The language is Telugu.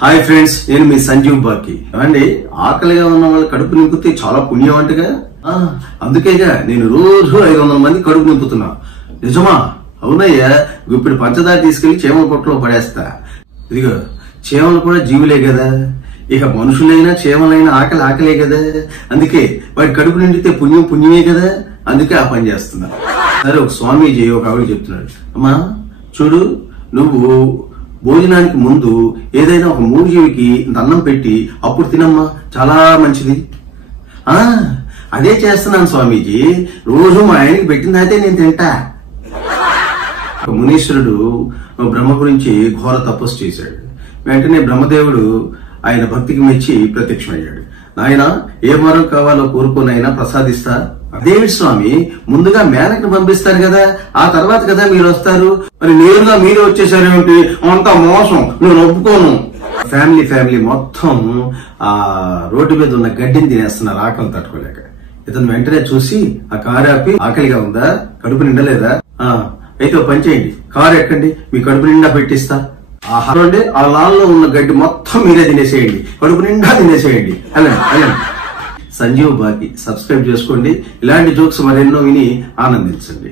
హాయ్ ఫ్రెండ్స్, నేను మీ సంజీవ్ బాకి. అండి, ఆకలిగా ఉన్న వాళ్ళ కడుపు నింపితే చాలా పుణ్యం అంటగా. అందుకేగా నేను రోజు 500 మంది కడుపు నింపుతున్నా. నిజమా? అవునయ్యా. ఇప్పుడు పంచదార తీసుకెళ్లి చీమల పొట్టలో పడేస్తా. ఇదిగో, చీమలు కూడా జీవులే కదా. ఇక మనుషులైనా చీమలైనా ఆకలే కదా. అందుకే వాడి కడుపు నిండితే పుణ్యమే కదా. అందుకే ఆ పని చేస్తున్నా. సరే, ఒక స్వామీజీ ఒక ఆవిడ చెప్తున్నాడు, అమ్మా చూడు, నువ్వు భోజనానికి ముందు ఏదైనా ఒక మూగజీవికి అన్నం పెట్టి అప్పుడు తినమ్మా, చాలా మంచిది. అదే చేస్తున్నాను స్వామీజీ, రోజు మా ఆయనకి పెట్టింది అయితే నేను తింటా. మునీశ్వరుడు బ్రహ్మ గురించి ఘోర తపస్సు చేశాడు. వెంటనే బ్రహ్మదేవుడు ఆయన భక్తికి మెచ్చి ప్రత్యక్షమయ్యాడు. నాయన, ఏ వరం కావాలో కోరుకోనైనా ప్రసాదిస్తా. అదేమిటి స్వామి, ముందుగా మేనకి పంపిస్తారు కదా, ఆ తర్వాత కదా మీరు వస్తారు, మరి నేరుగా మీరు వచ్చేసారేమిటి? అంత మోసం, నేను ఒప్పుకోను. ఫ్యామిలీ మొత్తం ఆ రోడ్డు మీద ఉన్న గడ్డిని తినేస్తున్నారు ఆకలి తట్టుకోలేక. ఇతను వెంటనే చూసి ఆ కారు ఆపి, ఆకలిగా ఉందా, కడుపు నిండలేదా? అయితే పని చేయండి, కారు ఎక్కండి, మీ కడుపు నిండా పెట్టిస్తా. ఆహారండి, ఆ లాల్లో ఉన్న గడ్డి మొత్తం మీరే తినేసేయండి, కడుపు నిండా తినేసేయండి. వెళ్ళండి. సంజీవ్ బాకి సబ్స్క్రైబ్ చేసుకోండి. ఇలాంటి జోక్స్ మరెన్నో విని ఆనందించండి.